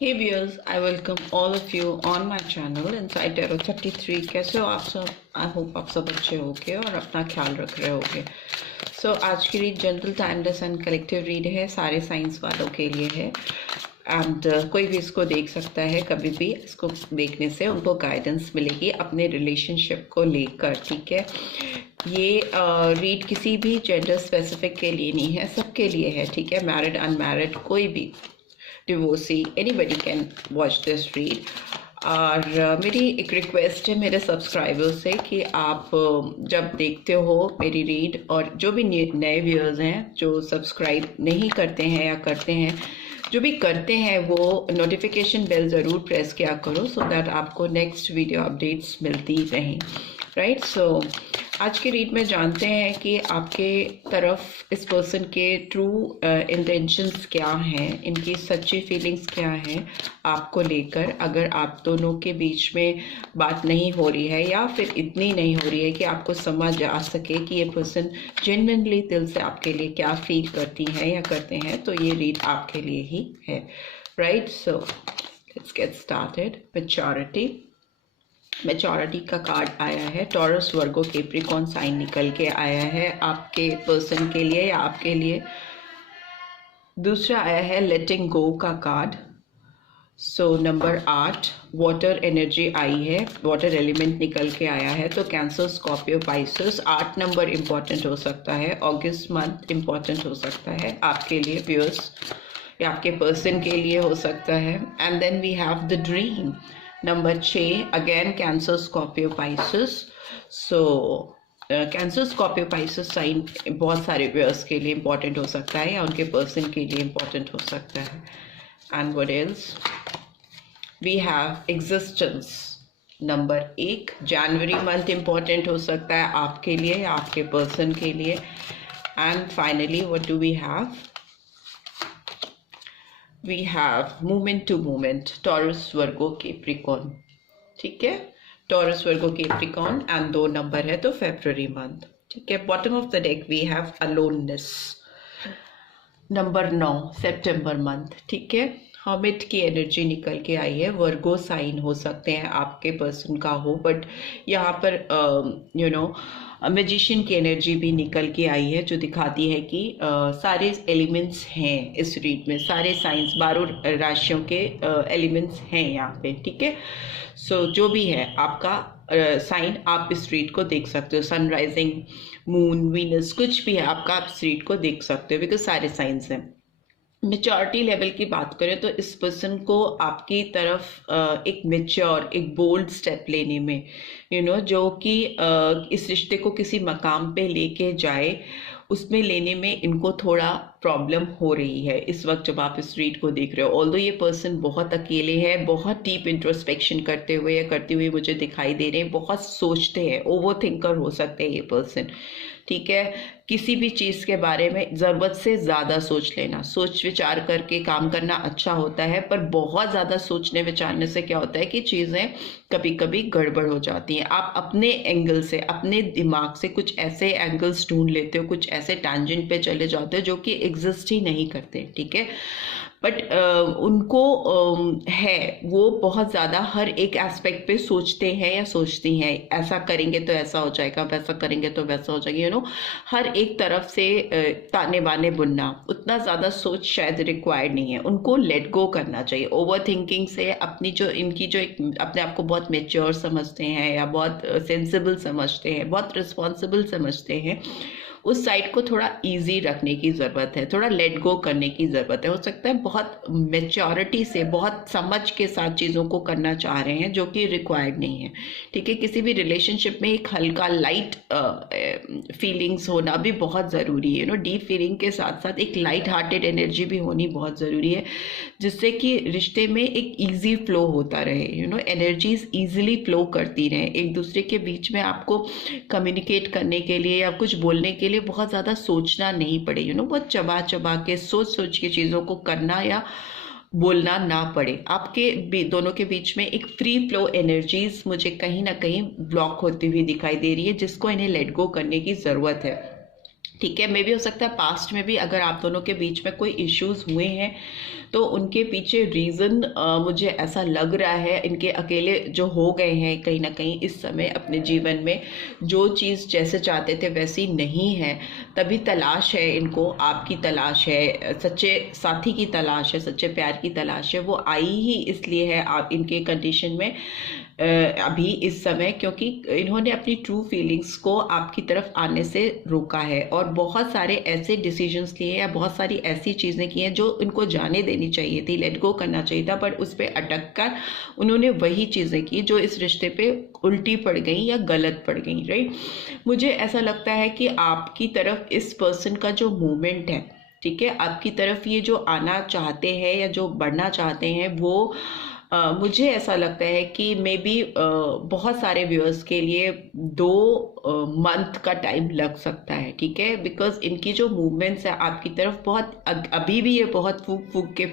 Hey viewers, I welcome all of you on my channel Inside Tarot 33। कैसे हो आप सब? आई होप आप सब अच्छे होगे और अपना ख्याल रख रहे होगे। आज की read general, timeless and collective read है, सारे साइंस वालों के लिए है। एंड कोई भी इसको देख सकता है, कभी भी इसको देखने से उनको गाइडेंस मिलेगी अपने रिलेशनशिप को लेकर। ठीक है, ये रीड किसी भी जेंडर स्पेसिफिक के लिए नहीं है, सबके लिए है। ठीक है, मैरिड अनमैरिड कोई भी, divorcee, anybody can watch this read. और मेरी एक रिक्वेस्ट है मेरे सब्सक्राइबर्स से कि आप जब देखते हो मेरी रीड, और जो भी नए व्यूअर्स हैं जो सब्सक्राइब नहीं करते हैं या करते हैं, जो भी करते हैं वो नोटिफिकेशन बेल ज़रूर प्रेस किया करो, सो दैट आपको नेक्स्ट वीडियो अपडेट्स मिलती रहें। राइट, सो आज की रीड में जानते हैं कि आपके तरफ इस पर्सन के ट्रू इंटेंशंस क्या हैं, इनकी सच्ची फीलिंग्स क्या हैं आपको लेकर। अगर आप दोनों के बीच में बात नहीं हो रही है या फिर इतनी नहीं हो रही है कि आपको समझ आ सके कि ये पर्सन जेन्युइनली दिल से आपके लिए क्या फील करती है या करते हैं, तो ये रीड आपके लिए ही है। Right, so let's get started. Maturity का कार्ड आया है, टॉरस, वर्गो, कैप्रिकॉर्न साइन निकल के आया है आपके पर्सन के लिए या आपके लिए। दूसरा आया है लेटिंग गो का card. So number 8 water energy आई है, वाटर एलिमेंट निकल के आया है। तो cancer, Scorpio, Pisces, 8 number important हो सकता है, अगस्त मंथ इम्पॉर्टेंट हो सकता है आपके लिए व्यूअर्स या आपके पर्सन के लिए हो सकता है। And then we have the dream number 6, again Cancer, Scorpio, Pisces. So Cancer, Scorpio, Pisces sign बहुत सारे व्यूअर्स के लिए इम्पॉर्टेंट हो सकता है या उनके पर्सन के लिए इम्पॉर्टेंट हो सकता है। And what else, we have existence number 1, जनवरी मंथ इम्पॉर्टेंट हो सकता है आपके लिए या आपके पर्सन के लिए। And finally what do we have, we have movement to movement, Taurus, Virgo, Capricorn। ठीक है, Taurus, Virgo, Capricorn and 2 number है तो February मंथ। ठीक है, bottom of the deck we have aloneness number 9, September month. ठीक है, hermit की energy निकल के आई है, वर्गो साइन हो सकते हैं आपके पर्सन का हो, बट यहाँ पर मैजिशियन की एनर्जी भी निकल के आई है, जो दिखाती है कि सारे एलिमेंट्स हैं इस रीड में, सारे साइंस 12 राशियों के एलिमेंट्स हैं यहाँ पे। ठीक है, सो जो भी है आपका साइन आप इस रीड को देख सकते हो, सनराइजिंग, मून, वीनस, कुछ भी है आपका, आप इस रीड को देख सकते हो बिकॉज सारे साइंस हैं। मेच्योरिटी लेवल की बात करें तो इस पर्सन को आपकी तरफ एक मेच्योर, एक बोल्ड स्टेप लेने में जो कि इस रिश्ते को किसी मकाम पे लेके जाए, उसमें लेने में इनको थोड़ा प्रॉब्लम हो रही है इस वक्त जब आप इस रीड को देख रहे हो। ऑल्दो ये पर्सन बहुत अकेले है, बहुत डीप इंट्रोस्पेक्शन करते हुए या करती हुई मुझे दिखाई दे रहे हैं, बहुत सोचते हैं, ओवर थिंकर हो सकते हैं ये पर्सन। ठीक है, किसी भी चीज़ के बारे में ज़रूरत से ज़्यादा सोच लेना, सोच विचार करके काम करना अच्छा होता है, पर बहुत ज़्यादा सोचने विचारने से क्या होता है कि चीज़ें कभी कभी गड़बड़ हो जाती हैं। आप अपने एंगल से, अपने दिमाग से कुछ ऐसे एंगल्स ढूंढ लेते हो, कुछ ऐसे टैंजेंट पे चले जाते हो जो कि एग्जिस्ट ही नहीं करते। ठीक है, बट उनको है, वो बहुत ज़्यादा हर एक एस्पेक्ट पे सोचते हैं या सोचती हैं, ऐसा करेंगे तो ऐसा हो जाएगा, वैसा करेंगे तो वैसा हो जाएगा, हर एक तरफ से ताने बाने बुनना, उतना ज़्यादा सोच शायद रिक्वायर्ड नहीं है। उनको लेट गो करना चाहिए ओवर थिंकिंग से। अपनी जो इनकी जो एक अपने आप को बहुत मेच्योर समझते हैं या बहुत सेंसिबल समझते हैं, बहुत रिस्पॉन्सिबल समझते हैं, उस साइड को थोड़ा इजी रखने की ज़रूरत है, थोड़ा लेट गो करने की ज़रूरत है। हो सकता है बहुत मेच्योरिटी से, बहुत समझ के साथ चीज़ों को करना चाह रहे हैं जो कि रिक्वायर्ड नहीं है। ठीक है, किसी भी रिलेशनशिप में एक हल्का लाइट फीलिंग्स होना भी बहुत ज़रूरी है। डीप फीलिंग के साथ साथ एक लाइट हार्टेड एनर्जी भी होनी बहुत ज़रूरी है, जिससे कि रिश्ते में एक ईजी फ्लो होता रहे, एनर्जीज ईजिली फ्लो करती रहें एक दूसरे के बीच में। आपको कम्युनिकेट करने के लिए या कुछ बोलने के लिए बहुत ज़्यादा सोचना नहीं पड़े, बहुत चबा चबा के सोच के चीज़ों को करना या बोलना ना पड़े। आपके दोनों के बीच में एक फ्री फ्लो एनर्जीज मुझे कहीं ना कहीं ब्लॉक होती हुई दिखाई दे रही है, जिसको इन्हें लेट गो करने की ज़रूरत है। ठीक है। मे भी हो सकता है पास्ट में भी अगर आप दोनों के बीच में कोई इश्यूज हुए हैं तो उनके पीछे रीज़न मुझे ऐसा लग रहा है, इनके अकेले जो हो गए हैं कहीं ना कहीं इस समय अपने जीवन में, जो चीज़ जैसे चाहते थे वैसी नहीं है, तभी तलाश है इनको, आपकी तलाश है, सच्चे साथी की तलाश है, सच्चे प्यार की तलाश है। वो आई ही इसलिए है आप इनके कंडीशन में अभी इस समय, क्योंकि इन्होंने अपनी ट्रू फीलिंग्स को आपकी तरफ आने से रोका है और बहुत सारे ऐसे डिसीजंस लिए या बहुत सारी ऐसी चीज़ें की हैं जो इनको जाने देनी चाहिए थी, लेट गो करना चाहिए था, पर उस पर अटक कर उन्होंने वही चीज़ें की जो इस रिश्ते पे उल्टी पड़ गई या गलत पड़ गई, राइट। मुझे ऐसा लगता है कि आपकी तरफ इस पर्सन का जो मूवमेंट है, ठीक है, आपकी तरफ ये जो आना चाहते हैं या जो बढ़ना चाहते हैं, वो मुझे ऐसा लगता है कि मे बी बहुत सारे व्यूअर्स के लिए 2 मंथ का टाइम लग सकता है, ठीक है, बिकॉज इनकी जो मूवमेंट्स है आपकी तरफ बहुत अभी भी ये बहुत फूक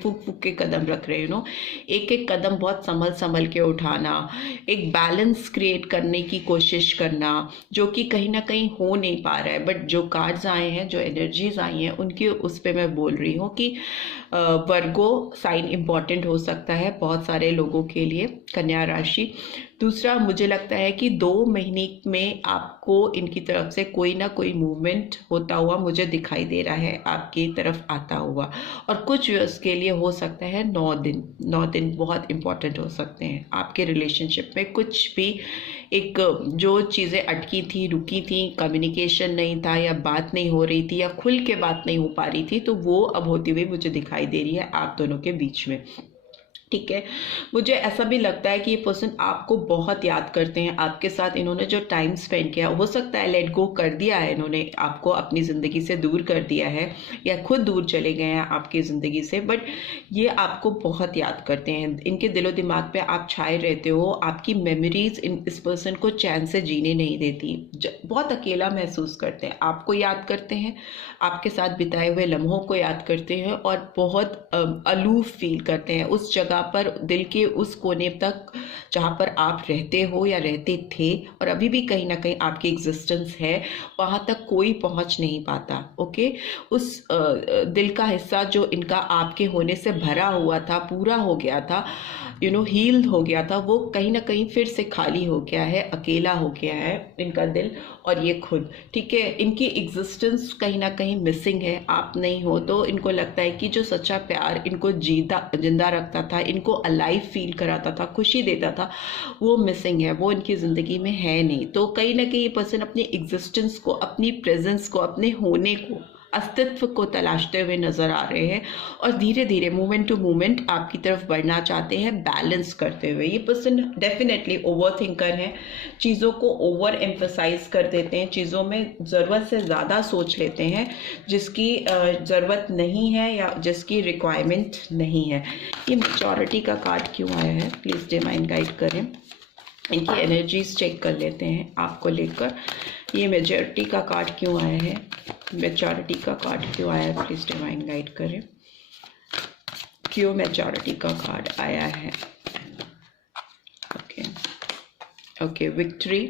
फूक के कदम रख रहे हैं, एक एक कदम बहुत संभल के उठाना, एक बैलेंस क्रिएट करने की कोशिश करना, जो कि कहीं ना कहीं हो नहीं पा रहा है। बट जो कार्ड्स आए हैं, जो एनर्जीज आई हैं, उनकी उस पर मैं बोल रही हूँ कि वर्गो साइन इम्पॉर्टेंट हो सकता है बहुत सारे लोगों के लिए, कन्या राशि। दूसरा, मुझे लगता है कि 2 महीने में आपको इनकी तरफ से कोई ना कोई मूवमेंट होता हुआ मुझे दिखाई दे रहा है, आपकी तरफ आता हुआ। और कुछ व्यूअर्स के लिए हो सकता है 9 दिन बहुत इंपॉर्टेंट हो सकते हैं आपके रिलेशनशिप में। कुछ भी एक जो चीज़ें अटकी थी, रुकी थी, कम्युनिकेशन नहीं था या बात नहीं हो रही थी या खुल के बात नहीं हो पा रही थी, तो वो अब होती हुई मुझे दिखाई दे रही है आप दोनों के बीच में, ठीक है। मुझे ऐसा भी लगता है कि ये पर्सन आपको बहुत याद करते हैं, आपके साथ इन्होंने जो टाइम स्पेंड किया, हो सकता है लेट गो कर दिया है इन्होंने, आपको अपनी ज़िंदगी से दूर कर दिया है या खुद दूर चले गए हैं आपकी ज़िंदगी से, बट ये आपको बहुत याद करते हैं। इनके दिलो दिमाग पे आप छाए रहते हो, आपकी मेमोरीज इस पर्सन को चैन से जीने नहीं देती, बहुत अकेला महसूस करते हैं, आपको याद करते हैं, आपके साथ बिताए हुए लम्हों को याद करते हैं और बहुत अलूफ फील करते हैं उस जगह पर, दिल के उस कोने तक जहाँ पर आप रहते हो या रहते थे और अभी भी कहीं ना कहीं आपकी एग्जिस्टेंस है, वहाँ तक कोई पहुँच नहीं पाता, ओके। उस दिल का हिस्सा जो इनका आपके होने से भरा हुआ था, पूरा हो गया था, हील्ड हो गया था, वो कहीं ना कहीं फिर से खाली हो गया है, अकेला हो गया है इनका दिल और ये खुद, ठीक है। इनकी एग्जिस्टेंस कहीं ना कहीं मिसिंग है, आप नहीं हो तो इनको लगता है कि जो सच्चा प्यार इनको जिंदा रखता था, इनको अलाइव फील कराता था, खुशी देता था, वो मिसिंग है, वो इनकी ज़िंदगी में है नहीं। तो कहीं ना कहीं ये पर्सन अपनी एग्जिस्टेंस को, अपनी प्रेजेंस को, अपने होने को, अस्तित्व को तलाशते हुए नजर आ रहे हैं और धीरे धीरे मोमेंट टू मोमेंट आपकी तरफ बढ़ना चाहते हैं, बैलेंस करते हुए। ये पर्सन डेफिनेटली ओवर थिंकर है, चीज़ों को ओवर एम्फसाइज कर देते हैं, चीज़ों में ज़रूरत से ज़्यादा सोच लेते हैं जिसकी ज़रूरत नहीं है या जिसकी रिक्वायरमेंट नहीं है। ये मैच्योरिटी का कार्ड क्यों आया है, प्लीज़ डिवाइन गाइड करें। इनकी एनर्जीज चेक कर लेते हैं आपको लेकर। ये मेजॉरिटी का कार्ड क्यों आया है, मैच्योरिटी का कार्ड क्यों आया है, प्लीज डिवाइन गाइड करें। क्यों मैच्योरिटी का कार्ड आया है, ओके विक्ट्री।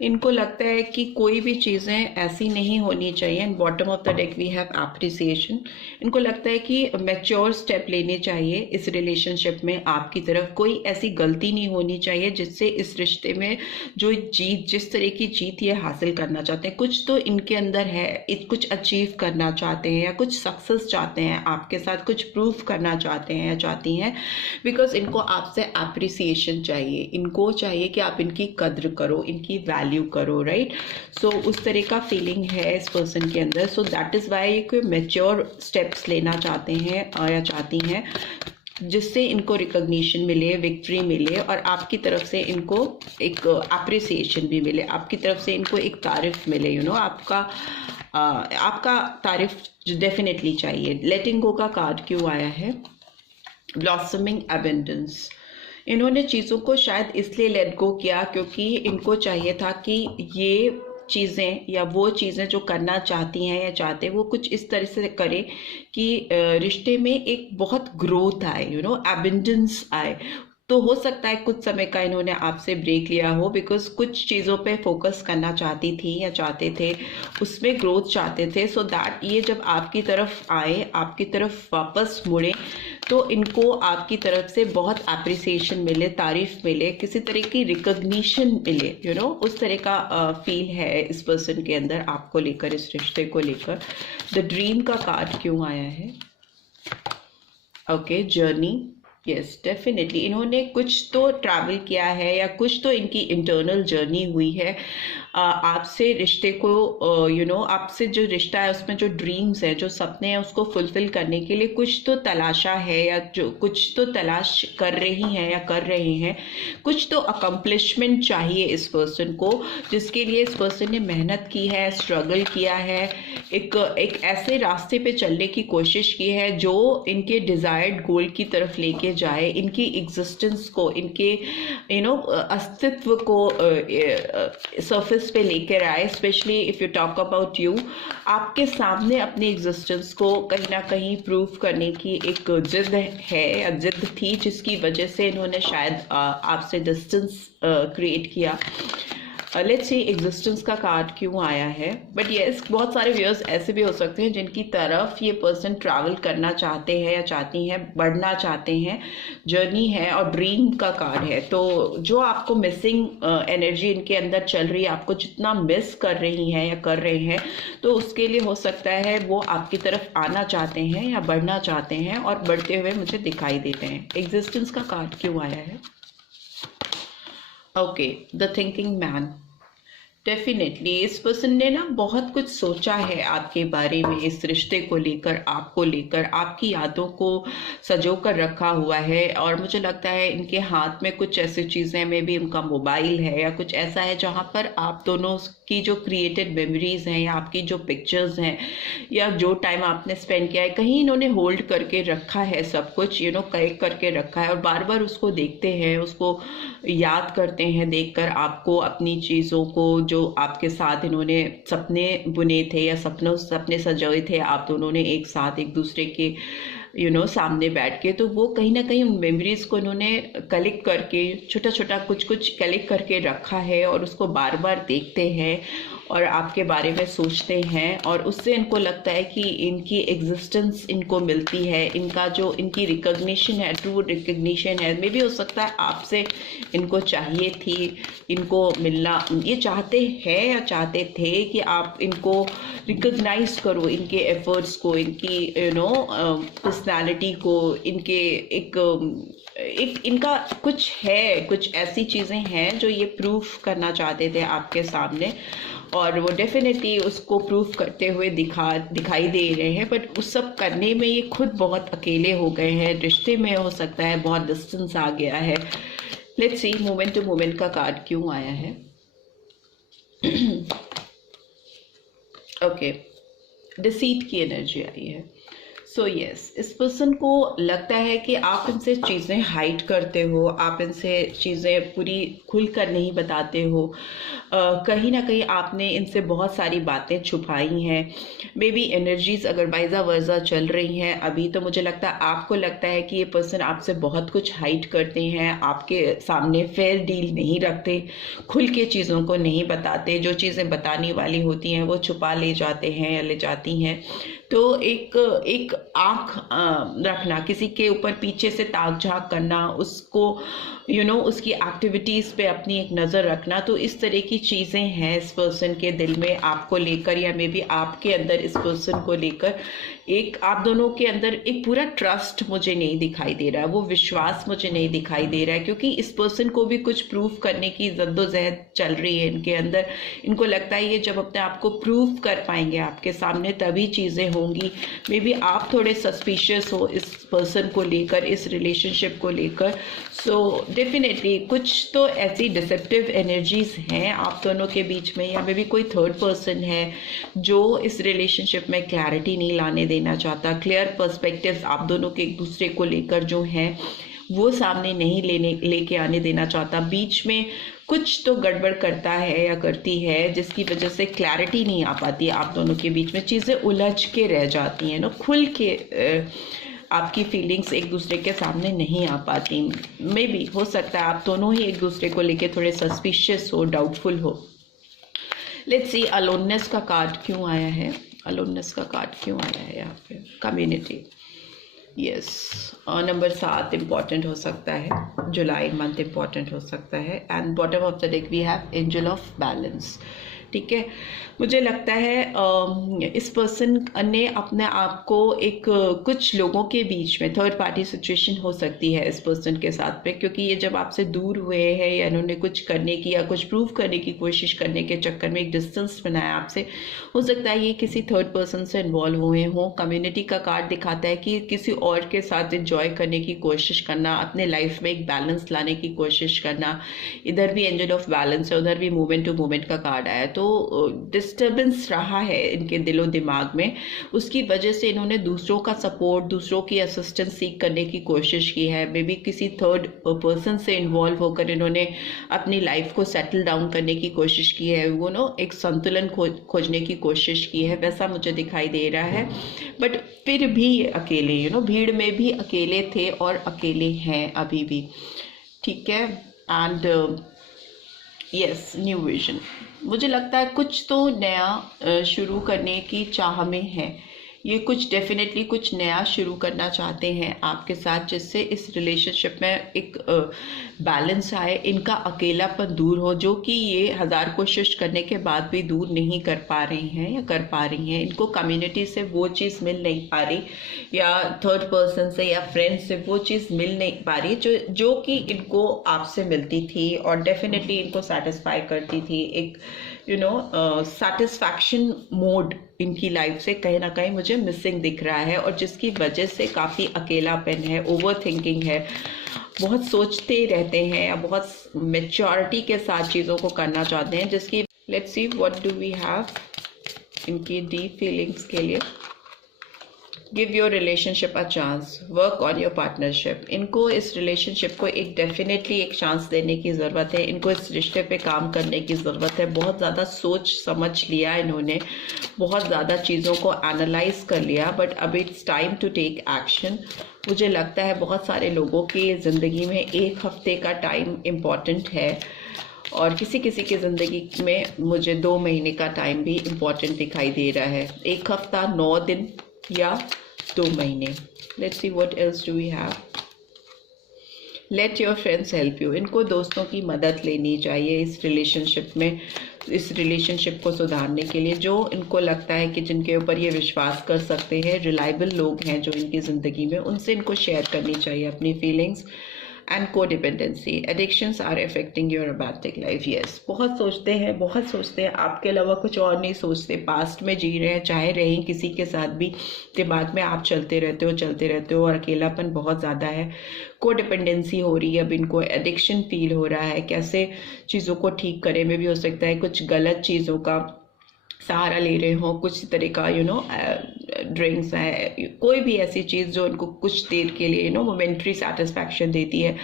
इनको लगता है कि कोई भी चीज़ें ऐसी नहीं होनी चाहिए, and bottom of the deck we have appreciation. इनको लगता है कि मैच्योर स्टेप लेने चाहिए इस रिलेशनशिप में, आपकी तरफ कोई ऐसी गलती नहीं होनी चाहिए जिससे इस रिश्ते में जो जीत, जिस तरह की जीत ये हासिल करना चाहते हैं, कुछ तो इनके अंदर है, कुछ अचीव करना चाहते हैं या कुछ सक्सेस चाहते हैं, आपके साथ कुछ प्रूफ करना चाहते हैं या चाहती हैं, बिकॉज इनको आपसे एप्रिसिएशन चाहिए, इनको चाहिए कि आप इनकी कद्र करो, इनकी वैल्यू करो, राइट। सो उस तरह का फीलिंग है इस पर्सन के अंदर। सो दैट इज वाई कोई मैच्योर स्टेप्स लेना चाहते हैं या चाहती हैं जिससे इनको रिकॉग्निशन मिले, विक्ट्री मिले और आपकी तरफ से इनको एक अप्रिसिएशन भी मिले, आपकी तरफ से इनको एक तारीफ मिले, आपका तारीफ डेफिनेटली चाहिए। लेटिंग गो का कार्ड क्यों आया है, ब्लॉसमिंग एबंडेंस। इन्होंने चीज़ों को शायद इसलिए लेट गो किया क्योंकि इनको चाहिए था कि ये चीज़ें या वो चीज़ें जो करना चाहती हैं या चाहते हैं वो कुछ इस तरह से करें कि रिश्ते में एक बहुत ग्रोथ आए, एबंडेंस आए, तो हो सकता है कुछ समय का इन्होंने आपसे ब्रेक लिया हो, बिकॉज कुछ चीज़ों पे फोकस करना चाहती थी या चाहते थे, उसमें ग्रोथ चाहते थे, सो दैट ये जब आपकी तरफ आए, आपकी तरफ वापस मुड़े, तो इनको आपकी तरफ से बहुत अप्रिसिएशन मिले, तारीफ मिले, किसी तरह की रिकॉग्निशन मिले, यू नो, उस तरह का फील है इस पर्सन के अंदर आपको लेकर, इस रिश्ते को लेकर। द ड्रीम का कार्ड क्यों आया है? Okay, journey. यस, डेफिनेटली इन्होंने कुछ तो ट्रैवल किया है या कुछ तो इनकी इंटरनल जर्नी हुई है। आपसे रिश्ते को आपसे जो रिश्ता है उसमें जो ड्रीम्स है, जो सपने हैं, उसको फुलफिल करने के लिए कुछ तो तलाशा है, या जो कुछ तो तलाश कर रही हैं या कर रहे हैं। कुछ तो अकम्पलिशमेंट चाहिए इस पर्सन को, जिसके लिए इस पर्सन ने मेहनत की है, स्ट्रगल किया है, एक ऐसे रास्ते पे चलने की कोशिश की है जो इनके डिजायर्ड गोल की तरफ लेके जाए, इनकी एग्जिस्टेंस को, इनके अस्तित्व को सरफेस पे लेकर आए। Specially if you talk about you, आपके सामने अपनी एग्जिस्टेंस को कहीं ना कहीं प्रूव करने की एक जिद है या जिद थी, जिसकी वजह से इन्होंने शायद आपसे डिस्टेंस क्रिएट किया। लेट्स सी एग्जिस्टेंस का कार्ड क्यों आया है। बट येस, बहुत सारे व्यूअर्स ऐसे भी हो सकते हैं जिनकी तरफ ये पर्सन ट्रैवल करना चाहते हैं या चाहती हैं, बढ़ना चाहते हैं, जर्नी है और ड्रीम का कार्ड है। तो जो आपको मिसिंग एनर्जी इनके अंदर चल रही है, आपको जितना मिस कर रही हैं या कर रहे हैं, तो उसके लिए हो सकता है वो आपकी तरफ आना चाहते हैं या बढ़ना चाहते हैं और बढ़ते हुए मुझे दिखाई देते हैं। एग्जिस्टेंस का कार्ड क्यों आया है? Okay, the thinking man. Definitely इस पर्सन ने ना बहुत कुछ सोचा है आपके बारे में, इस रिश्ते को लेकर, आपको लेकर, आपकी यादों को सजो कर रखा हुआ है। और मुझे लगता है इनके हाथ में कुछ ऐसी चीज़ें, मे भी उनका मोबाइल है या कुछ ऐसा है जहाँ पर आप दोनों की जो क्रिएटेड मेमोरीज हैं या आपकी जो पिक्चर्स हैं या जो टाइम आपने स्पेंड किया है, कहीं इन्होंने होल्ड करके रखा है सब कुछ, कलेक्ट करके रखा है और बार बार उसको देखते हैं, उसको याद करते हैं, देखकर आपको, अपनी चीज़ों को, जो आपके साथ इन्होंने सपने बुने थे या सपने सजाए थे आप दोनों ने एक साथ एक दूसरे के सामने बैठ के, तो वो कहीं ना कहीं उन मेमोरीज को इन्होंने कलेक्ट करके, छोटा छोटा कुछ कुछ कलेक्ट करके रखा है और उसको बार बार देखते हैं और आपके बारे में सोचते हैं। और उससे इनको लगता है कि इनकी एग्जिस्टेंस इनको मिलती है, इनका जो इनकी रिकॉग्निशन है, ट्रू रिकॉग्निशन है। मे भी हो सकता है आपसे इनको चाहिए थी, इनको मिलना, ये चाहते हैं या चाहते थे कि आप इनको रिकॉग्नाइज करो, इनके एफर्ट्स को, इनकी पर्सनालिटी को, इनके एक इनका कुछ है, कुछ ऐसी चीज़ें हैं जो ये प्रूफ करना चाहते थे आपके सामने, और वो डेफिनेटली उसको प्रूफ करते हुए दिखाई दे रहे हैं। बट उस सब करने में ये खुद बहुत अकेले हो गए हैं, रिश्ते में हो सकता है बहुत डिस्टेंस आ गया है। Let's see moment to moment का कार्ड क्यों आया है? ओके, डिसीट की एनर्जी आई है। सो यस, इस पर्सन को लगता है कि आप इनसे चीज़ें हाइड करते हो, आप इनसे चीज़ें पूरी खुलकर नहीं बताते हो, कहीं ना कहीं आपने इनसे बहुत सारी बातें छुपाई हैं। मे बी एनर्जीज अगर वाइजा वर्जा चल रही हैं अभी, तो मुझे लगता है आपको लगता है कि ये पर्सन आपसे बहुत कुछ हाइड करते हैं, आपके सामने फेयर डील नहीं रखते, खुल के चीज़ों को नहीं बताते, जो चीज़ें बताने वाली होती हैं वो छुपा ले जाते हैं या ले जाती हैं। तो एक आँख रखना, किसी के ऊपर पीछे से ताक झाँक करना, उसको उसकी एक्टिविटीज़ पे अपनी एक नज़र रखना, तो इस तरह की चीज़ें हैं इस पर्सन के दिल में आपको लेकर, या मे बी आपके अंदर इस पर्सन को लेकर। एक आप दोनों के अंदर एक पूरा ट्रस्ट मुझे नहीं दिखाई दे रहा है, वो विश्वास मुझे नहीं दिखाई दे रहा है, क्योंकि इस पर्सन को भी कुछ प्रूफ करने की जद्दोजहद चल रही है इनके अंदर। इनको लगता है ये जब अपने आप को प्रूव कर पाएंगे आपके सामने, तभी चीज़ें होंगी। मे बी आप थोड़े सस्पिशियस हो इस पर्सन को लेकर, इस रिलेशनशिप को लेकर। सो डेफिनेटली कुछ तो ऐसी डिसेप्टिव एनर्जीज हैं आप दोनों के बीच में, या मे बी कोई थर्ड पर्सन है जो इस रिलेशनशिप में क्लैरिटी नहीं लाने देना चाहता, क्लियर पर्सपेक्टिव्स आप दोनों के एक दूसरे को लेकर जो हैं वो सामने नहीं लेके आने देना चाहता। बीच में कुछ तो गड़बड़ करता है या करती है, जिसकी वजह से क्लैरिटी नहीं आ पाती आप दोनों के बीच में, चीज़ें उलझ के रह जाती हैं, खुल के आपकी फीलिंग्स एक दूसरे के सामने नहीं आ पाती। मे बी हो सकता है आप दोनों ही एक दूसरे को लेके थोड़े सस्पिशियस हो, डाउटफुल हो। लेट्स सी अलोननेस का कार्ड क्यों आया है, अलोननेस का कार्ड क्यों आया है यहाँ पे, कम्युनिटी। यस, नंबर 7 इम्पॉर्टेंट हो सकता है, जुलाई मंथ इम्पॉर्टेंट हो सकता है। And bottom of the deck we have angel of balance. ठीक है, मुझे लगता है इस पर्सन ने अपने आप को एक कुछ लोगों के बीच में, थर्ड पार्टी सिचुएशन हो सकती है इस पर्सन के साथ पे, क्योंकि ये जब आपसे दूर हुए हैं या इन्होंने कुछ करने की या कुछ प्रूव करने की कोशिश करने के चक्कर में एक डिस्टेंस बनाया आपसे, हो सकता है ये किसी थर्ड पर्सन से इन्वॉल्व हुए हों। कम्युनिटी का कार्ड दिखाता है कि किसी और के साथ एंजॉय करने की कोशिश करना, अपने लाइफ में एक बैलेंस लाने की कोशिश करना। इधर भी एंजल ऑफ बैलेंस है, उधर भी मूवमेंट टू मूवमेंट का कार्ड आया। तो डिस्टर्बेंस रहा है इनके दिलो दिमाग में, उसकी वजह से इन्होंने दूसरों का सपोर्ट, दूसरों की असिस्टेंस सीख करने की कोशिश की है। मे बी किसी थर्ड पर्सन से इन्वॉल्व होकर इन्होंने अपनी लाइफ को सेटल डाउन करने की कोशिश की है, वो एक संतुलन खोजने की कोशिश की है, वैसा मुझे दिखाई दे रहा है। बट फिर भी अकेले, भीड़ में भी अकेले थे और अकेले हैं अभी भी। ठीक है, एंड यस, न्यू विजन। मुझे लगता है कुछ तो नया शुरू करने की चाह में है ये, कुछ डेफिनेटली कुछ नया शुरू करना चाहते हैं आपके साथ, जिससे इस रिलेशनशिप में एक बैलेंस आए, इनका अकेलापन दूर हो, जो कि ये 1000 कोशिश करने के बाद भी दूर नहीं कर पा रही हैं या कर पा रही हैं। इनको कम्युनिटी से वो चीज़ मिल नहीं पा रही, या थर्ड पर्सन से या फ्रेंड से वो चीज़ मिल नहीं पा रही जो कि इनको आपसे मिलती थी और डेफिनेटली इनको सेटिस्फाई करती थी। एक सेटिस्फैक्शन मोड इनकी लाइफ से कहीं ना कहीं मुझे मिसिंग दिख रहा है, और जिसकी वजह से काफ़ी अकेलापन है, ओवर थिंकिंग है, बहुत सोचते रहते हैं या बहुत मेच्योरिटी के साथ चीज़ों को करना चाहते हैं, जिसकी let's see what do we have इनकी डीप फीलिंग्स के लिए। Give your relationship a chance, work on your partnership. इनको इस रिलेशनशिप को एक डेफिनेटली एक चांस देने की ज़रूरत है, इनको इस रिश्ते पे काम करने की ज़रूरत है। बहुत ज़्यादा सोच समझ लिया इन्होंने, बहुत ज़्यादा चीज़ों को एनालाइज कर लिया, बट अब it's time to take action. मुझे लगता है बहुत सारे लोगों की ज़िंदगी में 1 हफ्ते का टाइम इम्पॉर्टेंट है, और किसी किसी की ज़िंदगी में मुझे 2 महीने का टाइम भी इम्पॉर्टेंट दिखाई दे रहा है। 1 हफ्ता, 9 दिन या 2 महीने। Let's see what else do we have. Let your friends help you. इनको दोस्तों की मदद लेनी चाहिए इस रिलेशनशिप में, इस रिलेशनशिप को सुधारने के लिए। जो इनको लगता है कि जिनके ऊपर ये विश्वास कर सकते हैं, रिलायबल लोग हैं जो इनकी ज़िंदगी में, उनसे इनको शेयर करनी चाहिए अपनी feelings. And codependency, addictions are affecting your romantic life. Yes, बहुत सोचते हैं, आपके अलावा कुछ और नहीं सोचते, पास्ट में जी रहे हैं, चाहे रहें किसी के साथ भी, दिमाग में आप चलते रहते हो और अकेलापन बहुत ज़्यादा है। कोडिपेंडेंसी हो रही है, अब इनको एडिक्शन फील हो रहा है, कैसे चीज़ों को ठीक करें में भी हो सकता है कुछ गलत चीज़ों का सहारा ले रहे हो, कुछ तरह का ड्रिंक्स है, कोई भी ऐसी चीज़ जो इनको कुछ देर के लिए मोमेंट्री सेटिस्फैक्शन देती है,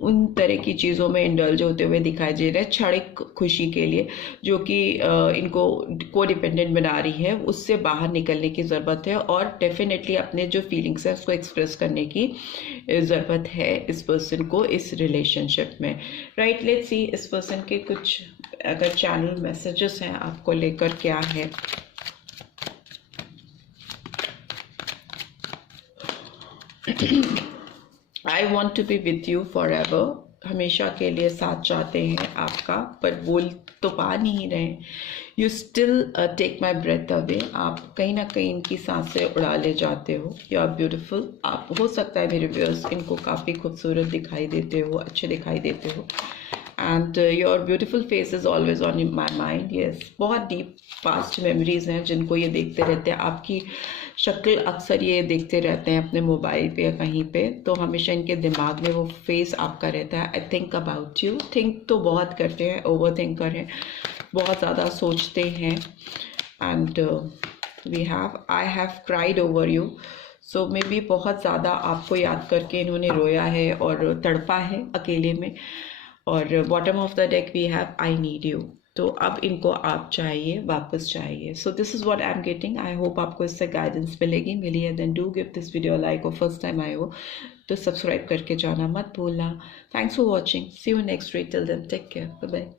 उन तरह की चीज़ों में इंडल्ज होते हुए दिखाई दे रहे हैं, क्षणिक खुशी के लिए, जो कि इनको कोडिपेंडेंट बना रही है। उससे बाहर निकलने की ज़रूरत है, और डेफिनेटली अपने जो फीलिंग्स है उसको एक्सप्रेस करने की ज़रूरत है इस पर्सन को इस रिलेशनशिप में। राइट, लेट्स सी इस पर्सन के कुछ अगर चैनल मैसेजेस हैं आपको लेकर क्या है। I want to be with you forever. हमेशा के लिए साथ चाहते हैं आपका, पर बोल तो पा नहीं रहे। You still take my breath away. आप कहीं ना कहीं इनकी सांसें उड़ा ले जाते हो। You are beautiful. आप हो सकता है मेरे व्यूअर्स इनको काफ़ी खूबसूरत दिखाई देते हो, अच्छे दिखाई देते हो। And your beautiful face is always on my mind. Yes, बहुत डीप पास्ट मेमोरीज हैं जिनको ये देखते रहते हैं। आपकी शक्ल अक्सर ये देखते रहते हैं अपने मोबाइल पे या कहीं पे, तो हमेशा इनके दिमाग में वो फेस आपका रहता है। I think about you. Think तो बहुत करते हैं, ओवर थिंकर हैं, बहुत ज़्यादा सोचते हैं। And we have I have cried over you. So maybe बहुत ज़्यादा आपको याद करके इन्होंने रोया है और तड़पा है अकेले में। और bottom of the deck we have I need you. तो अब इनको आप चाहिए, वापस चाहिए. So this is what I am getting. I hope आपको इससे गाइडेंस मिलेगी. मिली है then do give this video like, और फर्स्ट टाइम आए हो तो सब्सक्राइब करके जाना मत भूलना. Thanks for watching. See you next week. Till then take care. Bye bye.